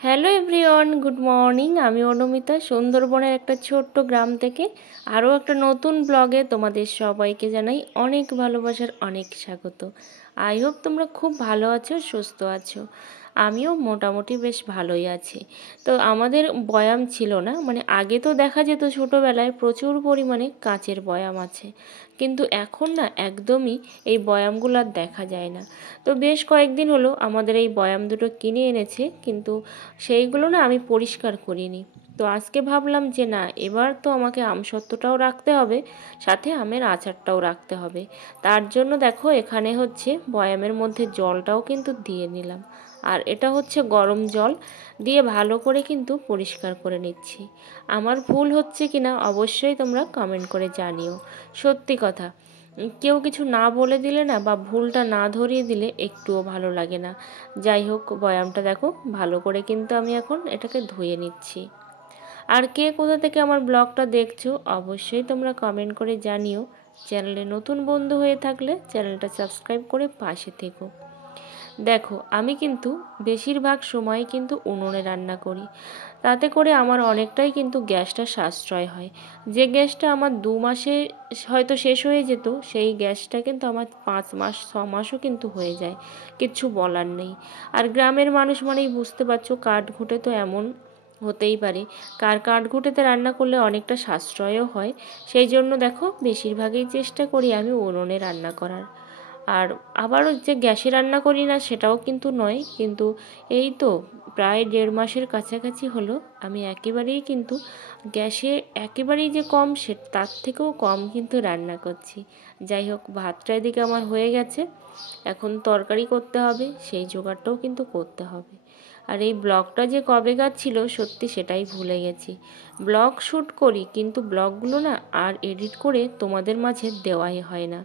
Hello everyone, good morning. আমি অনুমিতা, সুন্দরবনের একটা ছোট্ট গ্রাম থেকে আরও একটা নতুন ব্লগে তোমাদের সবাইকে জানাই অনেক ভালোবাসার অনেক স্বাগত। আই হোপ তোমরা খুব ভালো আছো, সুস্থ আছো। আমিও মোটামুটি বেশ ভালোই আছি। তো আমাদের বয়াম ছিল না, মানে আগে তো দেখা যেত ছোটোবেলায় প্রচুর পরিমাণে কাঁচের বয়াম আছে, কিন্তু এখন না একদমই এই বয়ামগুলো আর দেখা যায় না। তো বেশ কয়েকদিন হলো আমাদের এই বয়াম দুটো কিনে এনেছে, কিন্তু সেইগুলো না আমি পরিষ্কার করিনি। তো আজকে ভাবলাম যে না, এবার তো আমাকে আমসত্ত্বটাও রাখতে হবে, সাথে আমের আচারটাও রাখতে হবে। তার জন্য দেখো এখানে হচ্ছে বয়ামের মধ্যে জলটাও কিন্তু দিয়ে নিলাম, আর এটা হচ্ছে গরম জল দিয়ে ভালো করে কিন্তু পরিষ্কার করে নিচ্ছি। আমার ভুল হচ্ছে কিনা অবশ্যই তোমরা কমেন্ট করে জানিও। সত্যি কথা, কেউ কিছু না বলে দিলে না, বা ভুলটা না ধরিয়ে দিলে একটুও ভালো লাগে না। যাই হোক, বয়ামটা দেখো ভালো করে কিন্তু আমি এখন এটাকে ধুয়ে নিচ্ছি। আর কে কোথা থেকে আমার ব্লগটা দেখছো অবশ্যই তোমরা কমেন্ট করে জানিও। চ্যানেলে নতুন বন্ধু হয়ে থাকলে চ্যানেলটা সাবস্ক্রাইব করে পাশে থেকো। দেখো আমি কিন্তু বেশিরভাগ সময় কিন্তু উনুনে রান্না করি, তাতে করে আমার অনেকটাই কিন্তু গ্যাসটা সাশ্রয় হয়। যে গ্যাসটা আমার 2 মাসে হয়তো শেষ হয়ে যেত, সেই গ্যাসটা কিন্তু আমার 5 মাস 6 মাসও কিন্তু হয়ে যায়, কিচ্ছু বলার নেই। আর গ্রামের মানুষ মানেই বুঝতে পারছো, কাঠঘুঁটে তো এমন হতেই পারে, কাঠঘুঁটেতে রান্না করলে অনেকটা সাশ্রয়ও হয়। সেই জন্য দেখো বেশিরভাগই চেষ্টা করি আমি উনুনে রান্না করার। আর আবারও যে গ্যাসে রান্না করি না সেটাও কিন্তু নয়, কিন্তু এই তো প্রায় 1.5 মাসের কাছাকাছি হলো আমি একেবারেই কিন্তু গ্যাসে একেবারেই যে কম, সে তার থেকেও কম কিন্তু রান্না করছি। যাই হোক, ভাতটা এদিকে আমার হয়ে গেছে, এখন তরকারি করতে হবে, সেই জোগাড়টাও কিন্তু করতে হবে। আর এই ব্লগটা যে কবেকার ছিল সত্যি সেটাই ভুলে গেছি। ব্লগ শ্যুট করি, কিন্তু ব্লগগুলো না আর এডিট করে তোমাদের মাঝে দেওয়াই হয় না।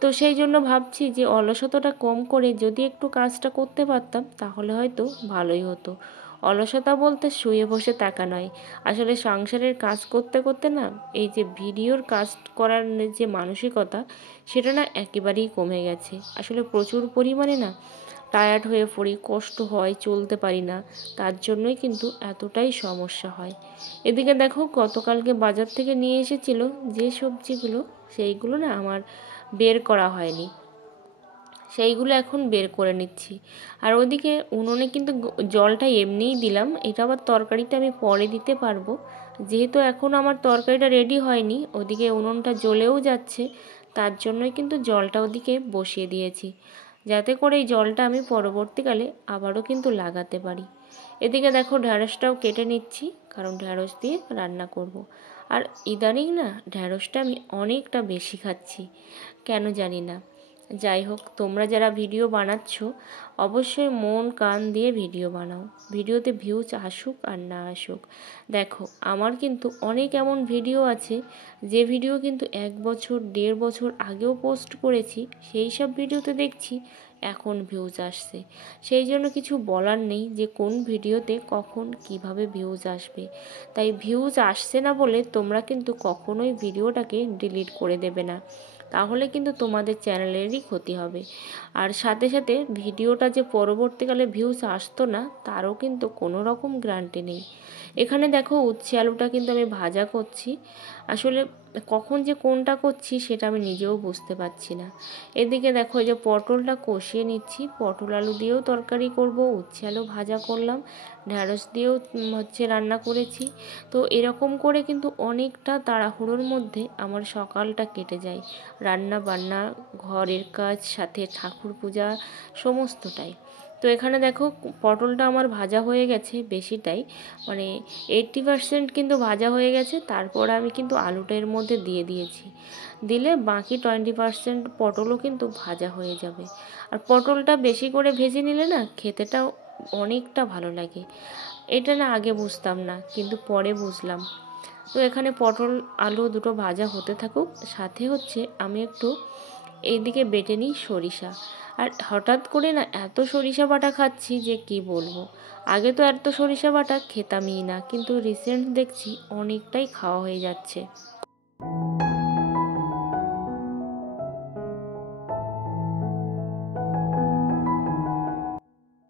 তো সেই জন্য ভাবছি যে অলসতাটা কম করে যদি একটু কাজটা করতে পারতাম তাহলে হয়তো ভালোই হতো। অলসতা বলতে শুয়ে বসে থাকা নয়, আসলে সংসারের কাজ করতে করতে না এই যে ভিডিওর কাজ করার যে মানসিকতা, সেটা না একেবারেই কমে গেছে। আসলে প্রচুর পরিমাণে না টায়ার্ড হয়ে পড়ি, কষ্ট হয়, চলতে পারি না, তার জন্যই কিন্তু এতটাই সমস্যা হয়। এদিকে দেখো গতকালকে বাজার থেকে নিয়ে এসেছিল যে সবজিগুলো, সেইগুলো না আমার বের করা হয়নি, সেইগুলো এখন বের করে নিচ্ছি। আর ওদিকে উনুনে কিন্তু জলটা এমনিই দিলাম, এটা আবার তরকারিতে আমি পরে দিতে পারবো, যেহেতু এখন আমার তরকারিটা রেডি হয়নি, ওদিকে উনুনটা জ্বলেও যাচ্ছে, তার জন্যই কিন্তু জলটা ওদিকে বসিয়ে দিয়েছি, যাতে করে এই জলটা আমি পরবর্তীকালে আবারও কিন্তু লাগাতে পারি। এদিকে দেখো ঢ্যাঁড়সটাও কেটে নিচ্ছি, কারণ ঢ্যাঁড়স দিয়ে রান্না করব। আর ইদানিং না ঢ্যাঁড়সটা আমি অনেকটা বেশি খাচ্ছি, কেন জানি না। যাই হোক, তোমরা যারা ভিডিও বানাচ্ছ অবশ্যই মন কান দিয়ে ভিডিও বানাও, ভিডিওতে ভিউজ আসুক আর না আসুক। দেখো আমার কিন্তু অনেক এমন ভিডিও আছে যে ভিডিও কিন্তু 1 বছর 1.5 বছর আগেও পোস্ট করেছি, সেই সব ভিডিওতে দেখছি এখন ভিউজ আসছে। সেই জন্য কিছু বলার নেই যে কোন ভিডিওতে কখন কিভাবে ভিউজ আসবে। তাই ভিউজ আসছে না বলে তোমরা কিন্তু কখনোই ভিডিওটাকে ডিলিট করে দেবে না, তাহলে কিন্তু তোমাদের চ্যানেলেরই ক্ষতি হবে। আর সাথে সাথে ভিডিওটা যে পরবর্তীকালে ভিউজ আসতো না তারও কিন্তু কোনো রকম গ্যারান্টি নেই। এখানে দেখো উচ্ছে আলুটা কিন্তু আমি ভাজা করছি, আসলে কখন যে কোনটা করছি সেটা আমি নিজেও বুঝতে পারছি না। এদিকে দেখো এই যে পটলটা কষিয়ে নিচ্ছি, পটল আলু দিয়েও তরকারি করব, উচ্ছে আলু ভাজা করলাম, ঢ্যাঁড়স দিয়েও হচ্ছে রান্না করেছি। তো এরকম করে কিন্তু অনেকটা তাড়াহুড়োর মধ্যে আমার সকালটা কেটে যায়, রান্না বান্না, ঘরের কাজ, সাথে ঠাকুর পূজা, সমস্তটাই। তো এখানে দেখো পটলটা আমার ভাজা হয়ে গেছে বেশিটাই, মানে 80% কিন্তু ভাজা হয়ে গেছে। তারপর আমি কিন্তু আলুটা এর মধ্যে দিয়ে দিয়েছি, দিলে বাকি 20% পটলও কিন্তু ভাজা হয়ে যাবে। আর পটলটা বেশি করে ভেজে নিলে না খেতেটাও অনেকটা ভালো লাগে। এটা না আগে বুঝতাম না, কিন্তু পরে বুঝলাম। তো এখানে পটল আলু দুটো ভাজা হতে থাকুক, সাথে হচ্ছে আমি একটু এইদিকে বেটে নিই সরিষা। আর হঠাৎ করে না এত সরিষা বাটা খাচ্ছি যে কি বলবো। আগে তো এত সরিষা বাটা খেতামই না, কিন্তু রিসেন্ট দেখছি অনেকটাই খাওয়া হয়ে যাচ্ছে।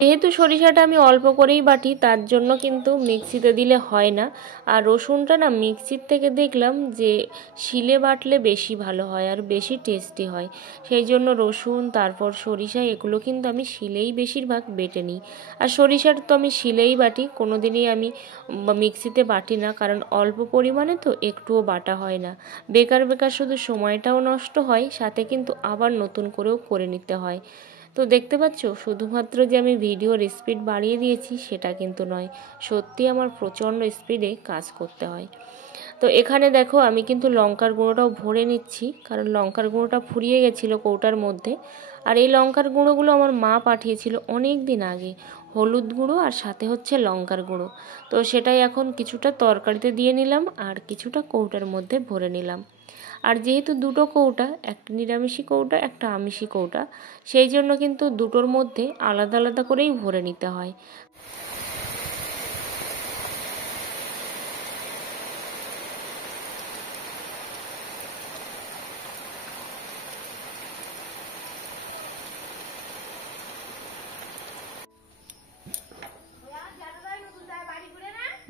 যেহেতু সরিষাটা আমি অল্প করেই বাটি, তার জন্য কিন্তু মিক্সিতে দিলে হয় না। আর রসুনটা না মিক্সির থেকে দেখলাম যে শিলে বাটলে বেশি ভালো হয় আর বেশি টেস্টি হয়। সেই জন্য রসুন তারপর সরিষা এগুলো কিন্তু আমি শিলেই বেশিরভাগ বেটে নিই। আর সরিষাটা তো আমি শিলেই বাটি, কোনো দিনই আমি মিক্সিতে বাটি না, কারণ অল্প পরিমাণে তো একটুও বাটা হয় না। বেকার বেকার শুধু সময়টাও নষ্ট হয়, সাথে কিন্তু আবার নতুন করেও করে নিতে হয়। তো দেখতে পাচ্ছ, শুধুমাত্র যে আমি ভিডিওর স্পিড বাড়িয়ে দিয়েছি সেটা কিন্তু নয়, সত্যি আমার প্রচণ্ড স্পিডে কাজ করতে হয়। তো এখানে দেখো আমি কিন্তু লঙ্কার গুঁড়োটাও ভরে নিচ্ছি, কারণ লঙ্কার গুঁড়োটা ফুরিয়ে গেছিলো কৌটার মধ্যে। আর এই লঙ্কার গুঁড়োগুলো আমার মা পাঠিয়েছিল অনেক দিন আগে, হলুদ গুঁড়ো আর সাথে হচ্ছে লঙ্কার গুঁড়ো। তো সেটাই এখন কিছুটা তরকারিতে দিয়ে নিলাম আর কিছুটা কৌটার মধ্যে ভরে নিলাম। আর যেহেতু দুটো কৌটা, একটা নিরামিষি কৌটা একটা আমিষি কৌটা, সেই জন্য কিন্তু দুটোর মধ্যে আলাদা আলাদা করেই ভরে নিতে হয়।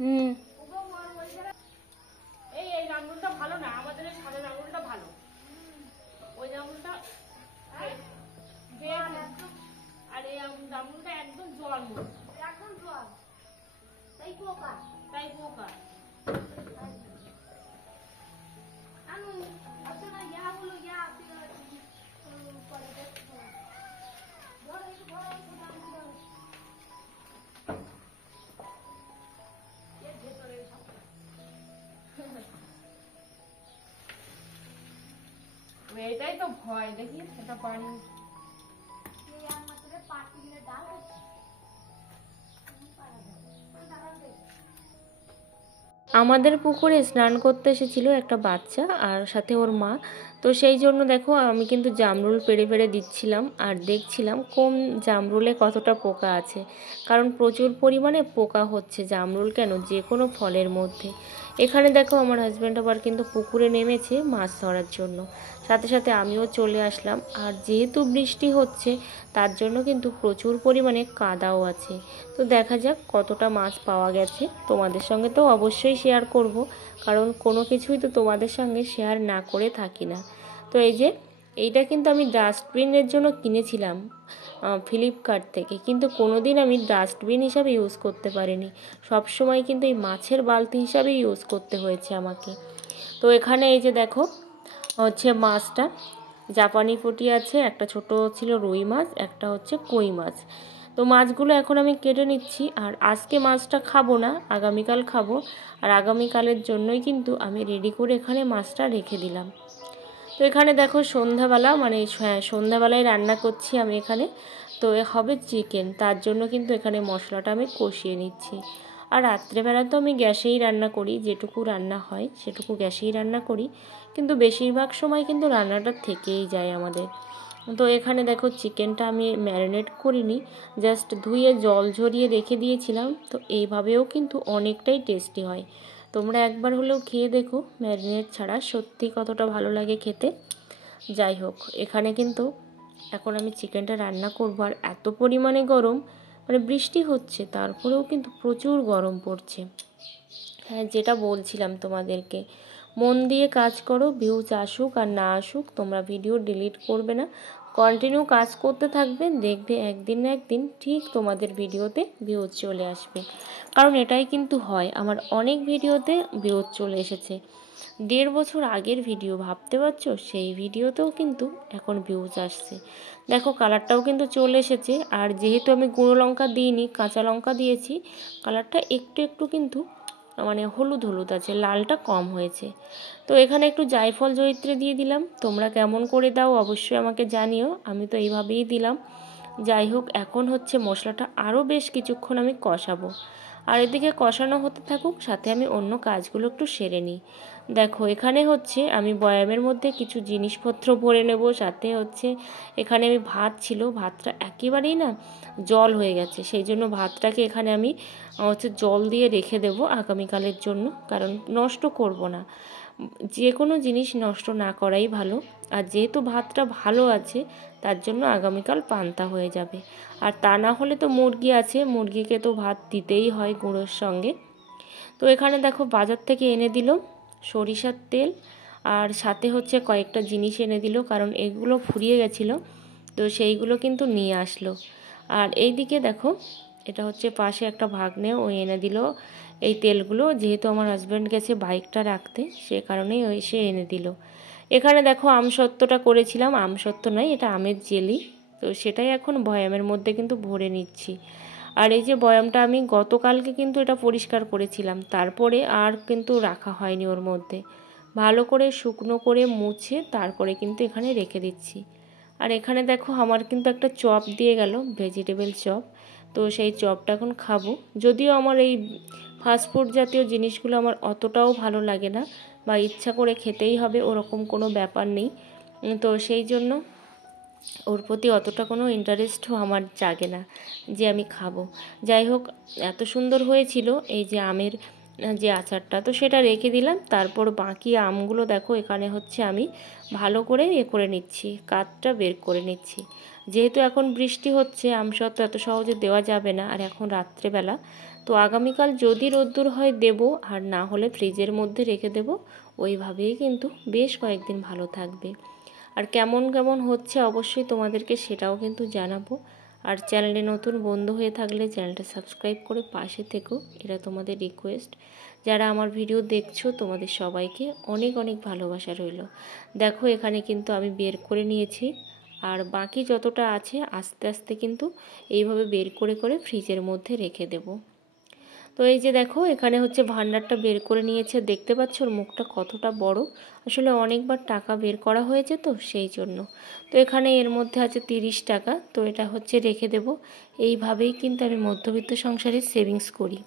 হুম, এই রামরুলটা ভালো না, আমাদের এই সাদা রামরুলটা ভালো। ওই রামরুলটা আর এই রামরুলটা একদম জল মতো, এখন জল, তাই পোকা, তাই পোকা। এটাই তো ভয়, দেখি এটা পানি আমাদের পুকুরে স্নান করতে এসেছিল একটা বাচ্চা আর সাথে ওর মা। তো সেই জন্য দেখো আমি কিন্তু জামরুল পেড়ে পেড়ে দিচ্ছিলাম আর দেখছিলাম কোন জামরুলে কতটা পোকা আছে, কারণ প্রচুর পরিমাণে পোকা হচ্ছে জামরুল কেন, যে কোনো ফলের মধ্যে। এখানে দেখো আমার হাজব্যান্ড আবার কিন্তু পুকুরে নেমেছে মাছ ধরার জন্য, সাথে সাথে আমিও চলে আসলাম। আর যেহেতু বৃষ্টি হচ্ছে তার জন্য কিন্তু প্রচুর পরিমাণে কাদাও আছে। তো দেখা যাক কতটা মাছ পাওয়া গেছে, তোমাদের সঙ্গে তো অবশ্যই শেয়ার করব, কারণ কোনো কিছুই তো তোমাদের সঙ্গে শেয়ার না করে থাকি না। তো এই যে এইটা কিন্তু আমি ডাস্টবিনের জন্য কিনেছিলাম ফ্লিপকার্ট থেকে, কিন্তু কোনো দিন আমি ডাস্টবিন হিসাবে ইউজ করতে পারিনি, সব সময় কিন্তু এই মাছের বালতি হিসাবেই ইউজ করতে হয়েছে আমাকে। তো এখানে এই যে দেখো হচ্ছে মাছটা জাপানি পুঁটি আছে, একটা ছোট ছিল রুই মাছ, একটা হচ্ছে কই মাছ। তো মাছগুলো এখন আমি কেটে নিচ্ছি, আর আজকে মাছটা খাবো না, আগামীকাল খাবো। আর আগামীকালের জন্যই কিন্তু আমি রেডি করে এখানে মাছটা রেখে দিলাম। তো এখানে দেখো সন্ধ্যাবেলা, মানে সন্ধ্যাবেলায় রান্না করছি আমি এখানে। তো হবে চিকেন, তার জন্য কিন্তু এখানে মশলাটা আমি কষিয়ে নিচ্ছি। আর রাত্রেবেলা তো আমি গ্যাসেই রান্না করি, যেটুকু রান্না হয় সেটুকু গ্যাসেই রান্না করি, কিন্তু বেশিরভাগ সময় কিন্তু রান্নাটা থেকেই যায় আমাদের। তো এখানে দেখো চিকেনটা আমি ম্যারিনেট করিনি, জাস্ট ধুয়ে জল ঝরিয়ে রেখে দিয়েছিলাম। তো এইভাবেও কিন্তু অনেকটাই টেস্টি হয়, তোমরা একবার হলেও খেয়ে দেখো ম্যারিনেট ছাড়া, সত্যি কতটা ভালো লাগে খেতে। যাই হোক, এখানে কিন্তু এখন আমি চিকেনটা রান্না করব। আর এত পরিমাণে গরম, মানে বৃষ্টি হচ্ছে তারপরেও কিন্তু প্রচুর গরম পড়ছে। হ্যাঁ, যেটা বলছিলাম তোমাদেরকে, মন দিয়ে কাজ করো, ভিউজ আসুক আর না আসুক তোমরা ভিডিও ডিলিট করবে না, কন্টিনিউ কাজ করতে থাকবে, দেখবে একদিন না একদিন ঠিক তোমাদের ভিডিওতে ভিউজ চলে আসবে। কারণ এটাই কিন্তু হয়, আমার অনেক ভিডিওতে ভিউজ চলে এসেছে। 1.5 বছর আগের ভিডিও, ভাবতে পারছো, সেই ভিডিওতেও কিন্তু এখন ভিউজ আসছে। দেখো কালারটাও কিন্তু চলে এসেছে। আর যেহেতু আমি গুঁড়ো লঙ্কা দিইনি, কাঁচা লঙ্কা দিয়েছি, কালারটা একটু একটু কিন্তু মানে হলুদ হলুদ আছে, লালটা কম হয়েছে। তো এখানে একটু জায়ফল জয়িত্রী দিয়ে দিলাম, তোমরা কেমন করে দাও অবশ্যই আমাকে জানিও, আমি তো এইভাবেই দিলাম। যাই হোক, এখন হচ্ছে মশলাটা আরও বেশ কিছুক্ষণ আমি কষাবো। আর এদিকে কষানো হতে থাকুক, সাথে আমি অন্য কাজগুলো একটু সেরে নিই। দেখো এখানে হচ্ছে আমি বয়ামের মধ্যে কিছু জিনিসপত্র ভরে নেব, সাথে হচ্ছে এখানে আমি ভাত ছিল, ভাতটা একেবারেই না জল হয়ে গেছে, সেই জন্য ভাতটাকে এখানে আমি হচ্ছে জল দিয়ে রেখে দেব আগামীকালের জন্য, কারণ নষ্ট করব না। যে কোনো জিনিস নষ্ট না করাই ভালো। আর যেহেতু ভাতটা ভালো আছে তার জন্য আগামীকাল পান্তা হয়ে যাবে। আর তা না হলে তো মুরগি আছে, মুরগিকে তো ভাত দিতেই হয় গুঁড়োর সঙ্গে। তো এখানে দেখো বাজার থেকে এনে দিল সরিষার তেল, আর সাথে হচ্ছে কয়েকটা জিনিস এনে দিল, কারণ এগুলো ফুরিয়ে গেছিলো, তো সেইগুলো কিন্তু নিয়ে আসলো। আর এইদিকে দেখো এটা হচ্ছে পাশে একটা ভাগ্নে, ও এনে দিল এই তেলগুলো, যেহেতু আমার হাজব্যান্ড গেছে বাইকটা রাখতে সে কারণেই সে এনে দিল। এখানে দেখো আমসত্ত্বটা করেছিলাম, আমসত্ত্ব নয় এটা আমের জেলি, তো সেটাই এখন বয়ামের মধ্যে কিন্তু ভরে নিচ্ছি। আর এই যে বয়ামটা আমি গতকালকে কিন্তু এটা পরিষ্কার করেছিলাম, তারপরে আর কিন্তু রাখা হয়নি ওর মধ্যে, ভালো করে শুকনো করে মুছে তারপরে কিন্তু এখানে রেখে দিচ্ছি। আর এখানে দেখো আমার কিন্তু একটা চপ দিয়ে গেল, ভেজিটেবল চপ, তো সেই চপটা এখন খাবো। যদিও আমার এই ফাস্টফুড জাতীয় জিনিসগুলো আমার অতটাও ভালো লাগে না, বা ইচ্ছা করে খেতেই হবে ওরকম কোনো ব্যাপার নেই, তো সেই জন্য ওর প্রতি অতটা কোনো ইন্টারেস্টও আমার জাগে না যে আমি খাবো। যাই হোক, এত সুন্দর হয়েছিল এই যে আমের যে আচারটা, তো সেটা রেখে দিলাম। তারপর বাকি আমগুলো দেখো এখানে হচ্ছে আমি ভালো করে করে নিচ্ছি, কাঠটা বের করে নিচ্ছি। যেহেতু এখন বৃষ্টি হচ্ছে, আমসত্ত্ব এত সহজে দেওয়া যাবে না, আর এখন রাত্রেবেলা, তো আগামীকাল যদি রোদ্দুর হয় দেব, আর না হলে ফ্রিজের মধ্যে রেখে দেব। ওইভাবেই কিন্তু বেশ কয়েকদিন ভালো থাকবে। আর কেমন কেমন হচ্ছে অবশ্যই তোমাদেরকে সেটাও কিন্তু জানাবো। আর চ্যানেলে নতুন বন্ধু হয়ে থাকলে চ্যানেলটা সাবস্ক্রাইব করে পাশে থেকো, এটা তোমাদের রিকোয়েস্ট। যারা আমার ভিডিও দেখছো তোমাদের সবাইকে অনেক অনেক ভালোবাসা রইল। দেখো এখানে কিন্তু আমি বের করে নিয়েছি, আর বাকি যতটা আছে আস্তে আস্তে কিন্তু এইভাবে বের করে করে ফ্রিজের মধ্যে রেখে দেবো। তো এই যে দেখো এখানে হচ্ছে ভান্ডারটা বের করে নিয়েছে, দেখতে পাচ্ছ ওর মুখটা কতটা বড়, আসলে অনেকবার টাকা বের করা হয়েছে তো সেই জন্য। তো এখানে এর মধ্যে আছে 30 টাকা, তো এটা হচ্ছে রেখে দেব। এইভাবেই কিন্তু আমি মধ্যবিত্ত সংসারে সেভিংস করি।